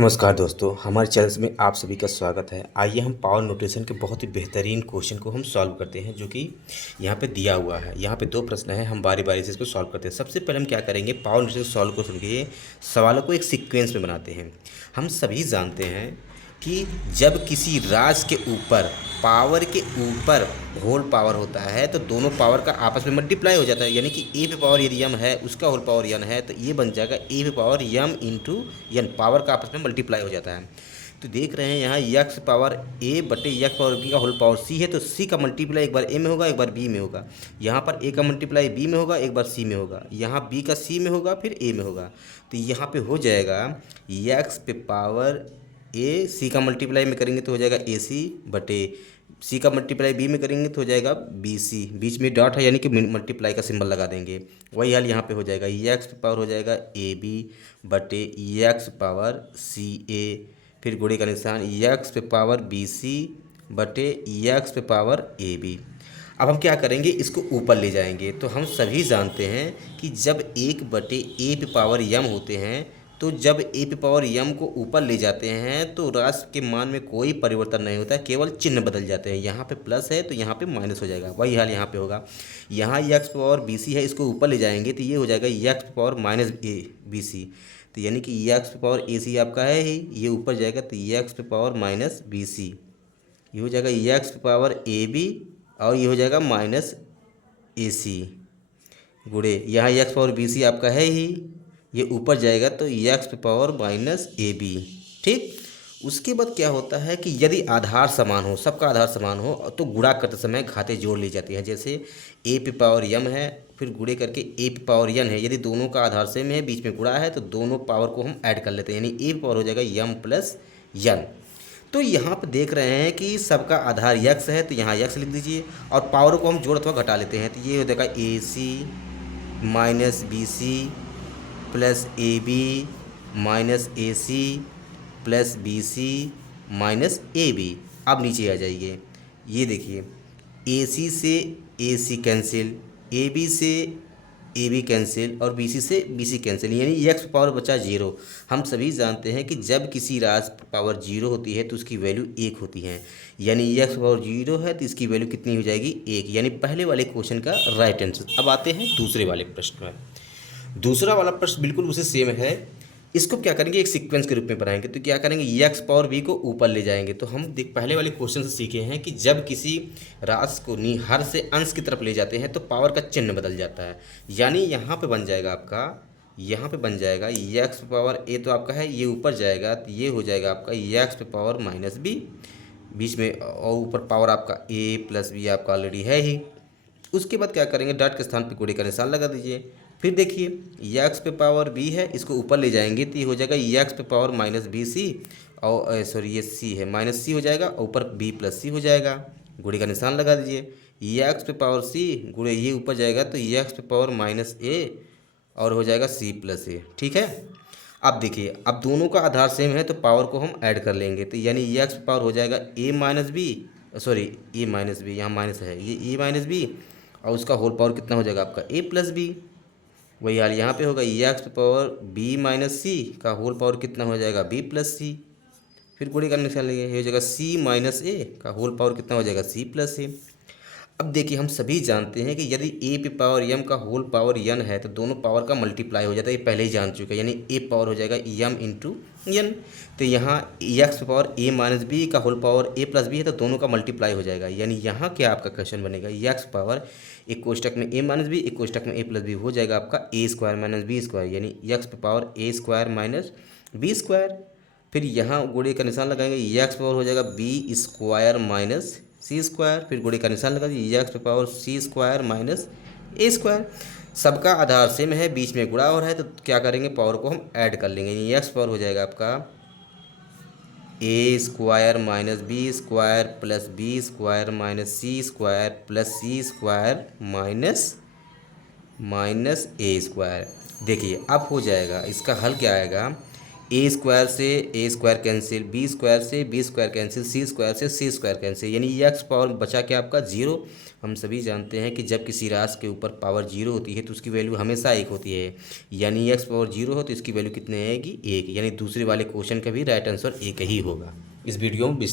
नमस्कार दोस्तों, हमारे चैनल में आप सभी का स्वागत है। आइए हम पावर नोटेशन के बहुत ही बेहतरीन क्वेश्चन को हम सॉल्व करते हैं, जो कि यहाँ पे दिया हुआ है। यहाँ पे दो प्रश्न हैं, हम बारी बारी से इसको सॉल्व करते हैं। सबसे पहले हम क्या करेंगे, पावर नोटेशन सॉल्व को सुनिए, सवालों को एक सीक्वेंस में बनाते हैं। हम सभी जानते हैं कि जब किसी राशि के ऊपर पावर के ऊपर होल पावर होता है तो दोनों पावर का आपस में मल्टीप्लाई हो जाता है। यानी कि ए पे पावर यदि यम है, उसका होल पावर यन है, तो ये बन जाएगा ए पे पावर यम इंटू यन। पावर का आपस में मल्टीप्लाई हो जाता है। तो देख रहे हैं यहाँ यक्स पावर ए बटे यक्स पावर बी का होल पावर सी है, तो सी का मल्टीप्लाई एक बार ए में होगा, एक बार बी में होगा। यहाँ पर ए का मल्टीप्लाई बी में होगा, एक बार सी में होगा। यहाँ बी का सी में होगा, फिर ए में होगा। तो यहाँ पे हो जाएगा यक्स पे पावर ए, सी का मल्टीप्लाई में करेंगे तो हो जाएगा ए सी बटे सी का मल्टीप्लाई बी में करेंगे तो हो जाएगा बी सी। बीच में डॉट है यानी कि मल्टीप्लाई का सिंबल लगा देंगे। वही हाल यहाँ पे हो जाएगा, यक्स पावर हो जाएगा ए बी बटे यक्स पावर सी ए, फिर गुणे का निशान यक्स पे पावर बी सी बटे यक्स पे पावर ए बी। अब हम क्या करेंगे, इसको ऊपर ले जाएंगे। तो हम सभी जानते हैं कि जब एक बटे ए पे पावर यम होते हैं, तो जब ए पे पावर यम को ऊपर ले जाते हैं तो राशि के मान में कोई परिवर्तन नहीं होता है, केवल चिन्ह बदल जाते हैं। यहाँ पे प्लस है तो यहाँ पे माइनस हो जाएगा। वही हाल यहाँ पे होगा। यहाँ यक्स पावर बी सी है, इसको ऊपर ले जाएंगे तो ये हो जाएगा यक्स पावर माइनस ए बी सी। तो यानी कि यक्स पावर ए सी आपका है ही, ये ऊपर जाएगा तो x power minus B c. ये हो जाएगा यक्स पावर ए बी और ये हो जाएगा माइनस ए सी गुणे यहाँ यक्स पावर बी सी आपका है ही, ये ऊपर जाएगा तो यक्स पे पावर माइनस ए बी। ठीक। उसके बाद क्या होता है कि यदि आधार समान हो, सबका आधार समान हो, तो गुणा करते समय घातें जोड़ ली जाती हैं। जैसे ए पे पावर यम है, फिर गुणे करके ए पे पावर यन है। यदि दोनों का आधार सेम है, बीच में गुणा है, तो दोनों पावर को हम ऐड कर लेते हैं, यानी ए पे पावर हो जाएगा यम प्लस यन। तो यहाँ पर देख रहे हैं कि सबका आधार यक्स है, तो यहाँ यक्स लिख दीजिए और पावर को हम जोड़ अथवा घटा लेते हैं। तो ये हो जाएगा A C minus B C plus A B minus A C plus B C minus A B. अब नीचे आ जाइए, ये देखिए ए सी से ए सी कैंसिल, ए बी से ए बी कैंसिल और बी सी से बी सी कैंसिल, यानी यक्स पावर बचा जीरो। हम सभी जानते हैं कि जब किसी राशि पावर जीरो होती है तो उसकी वैल्यू एक होती है, यानी यक्स पावर जीरो है तो इसकी वैल्यू कितनी हो जाएगी, एक। यानी पहले वाले क्वेश्चन का राइट आंसर। अब आते हैं दूसरे वाले प्रश्न में। दूसरा वाला प्रश्न बिल्कुल उसे सेम है। इसको क्या करेंगे, एक सीक्वेंस के रूप में बनाएंगे। तो क्या करेंगे, यक्स पावर बी को ऊपर ले जाएंगे। तो हम देख पहले वाले क्वेश्चन से सीखे हैं कि जब किसी राशि को हर से अंश की तरफ ले जाते हैं तो पावर का चिन्ह बदल जाता है। यानी यहाँ पे बन जाएगा आपका, यहाँ पे बन जाएगा यक्स पावर ए तो आपका है, ये ऊपर जाएगा तो ये हो जाएगा आपका यक्स पे पावर माइनस बी, बीच में और ऊपर पावर आपका ए प्लस बी आपका ऑलरेडी है ही। उसके बाद क्या करेंगे, डॉट के स्थान पे गुणे का निशान लगा दीजिए। फिर देखिए यक्स पे पावर बी है, इसको ऊपर ले जाएंगे तो ये हो जाएगा यक्स पे पावर माइनस बी सी, और सॉरी ये सी है, माइनस सी हो जाएगा, ऊपर बी प्लस सी हो जाएगा। गुणे का निशान लगा दीजिए। यक्स पे पावर सी गुणे ये ऊपर जाएगा तो यक्स पे पावर माइनस ए और हो जाएगा सी प्लस ए। ठीक है। अब देखिए, अब दोनों का आधार सेम है तो पावर को हम ऐड कर लेंगे। तो यानी यक्स पे पावर हो जाएगा ए माइनस बी, सॉरी ए माइनस बी, यहाँ माइनस है, ये ए माइनस बी और उसका होल पावर कितना हो जाएगा आपका ए प्लस बी। वही हाल यहाँ पे होगा, यक्स पावर बी माइनस सी का होल पावर कितना हो जाएगा बी प्लस सी। फिर गुणे का निशान लेंगे, ये हो जाएगा सी माइनस ए का होल पावर कितना हो जाएगा सी प्लस ए। अब देखिए, हम सभी जानते हैं कि यदि ए पे पावर यम का होल पावर यन है तो दोनों पावर का मल्टीप्लाई हो जाता है, ये पहले ही जान चुके हैं। यानी ए पावर हो जाएगा यम इंटू यन। तो यहाँ यक्स पावर ए माइनस बी का होल पावर ए प्लस बी है तो दोनों का मल्टीप्लाई हो जाएगा। यानी यहाँ क्या आपका क्वेश्चन बनेगा, यक्स पावर एक कोष्टक में ए माइनस बी, एक कोष्टक में ए प्लस बी, हो जाएगा आपका A square minus B square, यानी यक्स पे पावर ए स्क्वायर माइनस बी स्क्वायर। फिर यहाँ गुणे का निशान लगाएंगे, यक्स पावर हो जाएगा B square minus C square, फिर गुणे का निशान लगा दीजिए, यक्स पे power C square minus A square. सबका आधार सेम है, बीच में गुणा और है तो क्या करेंगे, पावर को हम ऐड कर लेंगे। यक्स पावर हो जाएगा आपका A square minus B square plus B square minus C square plus C square minus A square. देखिए अब हो जाएगा, इसका हल क्या आएगा, ए स्क्वायर से ए स्क्वायर कैंसिल, बी स्क्वायर से बी स्क्वायर कैंसिल, सी स्क्वायर से सी स्क्वायर कैंसिल, यानी एक्स पावर बचा क्या आपका जीरो। हम सभी जानते हैं कि जब किसी राशि के ऊपर पावर जीरो होती है तो उसकी वैल्यू हमेशा एक होती है, यानी एक्स पावर जीरो हो तो इसकी वैल्यू कितनी आएगी, एक, यानी दूसरे वाले क्वेश्चन का भी राइट आंसर एक ही होगा। इस वीडियो में